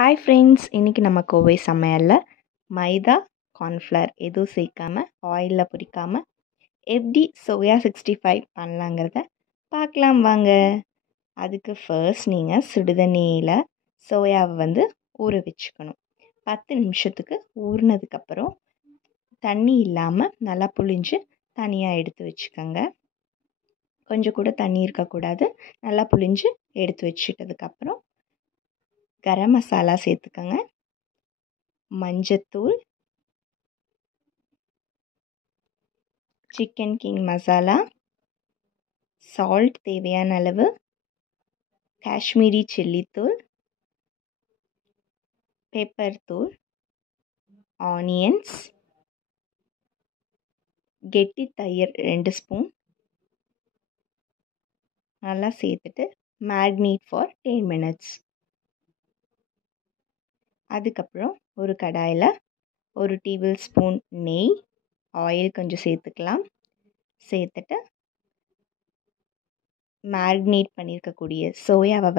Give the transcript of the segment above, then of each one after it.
Hi friends, இன்றைக்கி நம்ம கோவை சமையலில் மைதா கார்ன்ஃப்ளவர் எதுவும் சேர்க்காம ஆயிலில் பொரிக்காமல் எப்படி சோயா 65 பண்ணலாங்கிறத பார்க்கலாம் வாங்க. அதுக்கு ஃபர்ஸ்ட் நீங்கள் சுடுதண்ணியில் சோயாவை ஊற வச்சுக்கணும். 10 நிமிஷத்துக்கு ஊறினதுக்கப்புறம் தண்ணி இல்லாமல் நல்லா புழிஞ்சு தனியாக எடுத்து வச்சுக்கோங்க. கொஞ்சம் கூட தண்ணி இருக்கக்கூடாது. நல்லா புழிஞ்சு எடுத்து வச்சுட்டதுக்கப்புறம் கரம் மசாலா சேர்த்துக்கோங்க, மஞ்சத்தூள், சிக்கன் கிங் மசாலா, சால்ட் தேவையான அளவு, காஷ்மீரி சில்லித்தூள், பெப்பர் தூள், ஆனியன்ஸ், கெட்டி தயிர் 2 ஸ்பூன் நல்லா சேர்த்துட்டு மேரினேட் ஃபார் 10 மினிட்ஸ். அதுக்கப்புறம் ஒரு கடாயில் 1 டேபிள் ஸ்பூன் நெய், ஆயில் கொஞ்சம் சேர்த்துக்கலாம். சேர்த்துட்டு மேரினேட் பண்ணியிருக்கக்கூடிய சோயாவை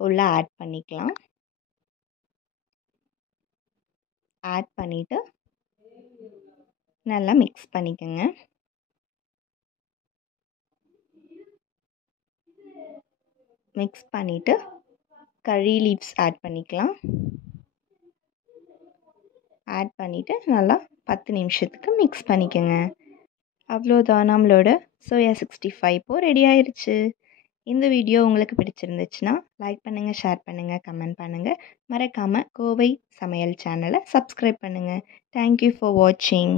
உள்ளே ஆட் பண்ணிக்கலாம். ஆட் பண்ணிவிட்டு நல்லா மிக்ஸ் பண்ணிக்கோங்க. மிக்ஸ் பண்ணிவிட்டு கறி லீவ்ஸ் ஆட் பண்ணிக்கலாம். ஆட் பண்ணிவிட்டு நல்லா 10 நிமிஷத்துக்கு மிக்ஸ் பண்ணிக்கோங்க. அவ்வளோதான், நம்மளோட சோயா 65 இப்போ ரெடி ஆயிடுச்சு. இந்த வீடியோ உங்களுக்கு பிடிச்சிருந்துச்சுன்னா லைக் பண்ணுங்கள், ஷேர் பண்ணுங்கள், கமெண்ட் பண்ணுங்கள். மறக்காமல் கோவை சமையல் சேனலை சப்ஸ்கிரைப் பண்ணுங்கள். தேங்க்யூ ஃபார் வாட்சிங்.